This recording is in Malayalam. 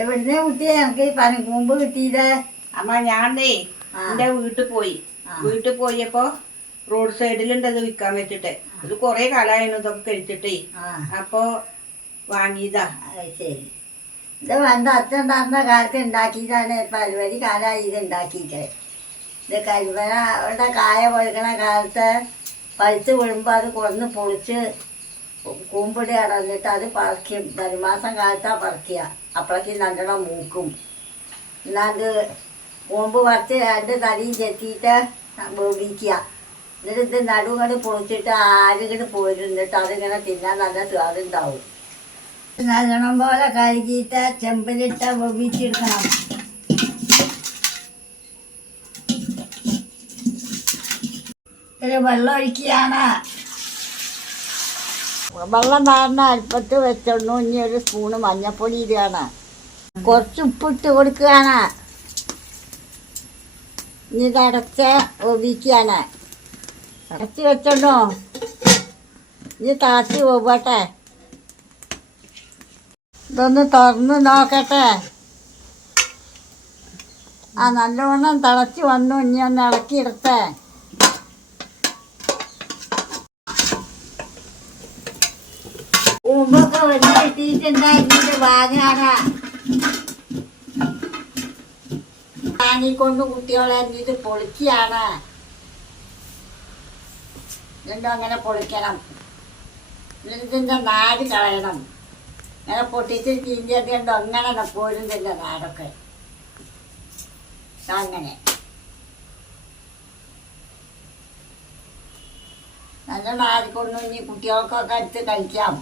എവിടുന്നേ കുട്ടിയെ എനിക്ക് ഈ പനിക്കൂമ്പ് കിട്ടിയില്ലേ? അമ്മ ഞാനേ എന്റെ വീട്ടിൽ പോയപ്പോ റോഡ് സൈഡിലുണ്ടത് വിൽക്കാൻ വെച്ചിട്ട് ഇത് കൊറേ കാലമായിരുന്നു ഇതൊക്കെ കഴിച്ചിട്ടേ. അപ്പൊ വാങ്ങിയതാ. ശരി. ഇത് വന്ന അച്ഛൻ ഉണ്ടാകുന്ന കാലത്ത് ഉണ്ടാക്കിയിട്ടാണ് പരിപാടി കാലമായി ഇത് ഉണ്ടാക്കിയിട്ട്. ഇത് കരിവനയുടെ കായ പൊളിക്കണ കാലത്ത് പഴുത്ത് വീഴുമ്പോൾ അത് കൊന്ന് പൊളിച്ച് കൂമ്പിടി അടഞ്ഞിട്ട് അത് പറിക്കും. ധനുമാസം കാലത്താണ് പറിക്കുക. അപ്പോഴേക്ക് നല്ലോണം മൂക്കും. എന്നാണ്ട് കൂമ്പ് പറിച്ച് രണ്ട് തടിയും ചെത്തിയിട്ട് വേവിക്കുക. എന്നിട്ട് ഇത് നടുങ്ങട് പൊളിച്ചിട്ട് ആരിങ്ങട് പോയിരുന്നിട്ട് അതിങ്ങനെ തിന്നാൻ നല്ല സ്വാദുണ്ടാവും. നല്ലോണം പോലെ കഴുകിയിട്ട് ചെമ്പിലിട്ട് വേവിച്ചെടുക്കണം. ഒരു വെള്ളം ഒഴിക്കുകയാണ്. വെള്ളം താഴ്ന്ന അടുപ്പത്ത് വെച്ചോണ്ടു. ഇനി ഒരു സ്പൂണ് മഞ്ഞപ്പൊടി ഇടുകയാണ്. കുറച്ച് ഉപ്പിട്ട് കൊടുക്കുകയാണ്. ഇനി ഇതടച്ച് വേവിക്കുകയാണ്. അടച്ച് വെച്ചോണ്ടോ. ഇനി താഴ്ത്തി വേവട്ടെ. ഇതൊന്ന് തുറന്ന് നോക്കട്ടെ. നല്ലവണ്ണം തിളച്ച് വന്നു. ഇനി ഒന്ന് ഇളക്കിയെടുത്തേ. കൂമ്പൊക്കെ വെച്ചിട്ടിട്ടുണ്ടായിരുന്നിട്ട് വാങ്ങാണ്. വാങ്ങിക്കൊണ്ട് കുട്ടികളെ എന്നിട്ട് പൊളിക്കുകയാണ്. എന്നിട്ട് അങ്ങനെ പൊളിക്കണം. എന്നിട്ടിൻ്റെ നാട് കളയണം. അങ്ങനെ പൊട്ടിച്ച് ചീന്തിയത് കണ്ടോ അങ്ങനെ പോരുന്നില്ല നാടൊക്കെ. അങ്ങനെ നല്ല നാടിക്കൊണ്ടു ഇനി കുട്ടികൾക്കൊക്കെ എടുത്ത് കഴിക്കാം.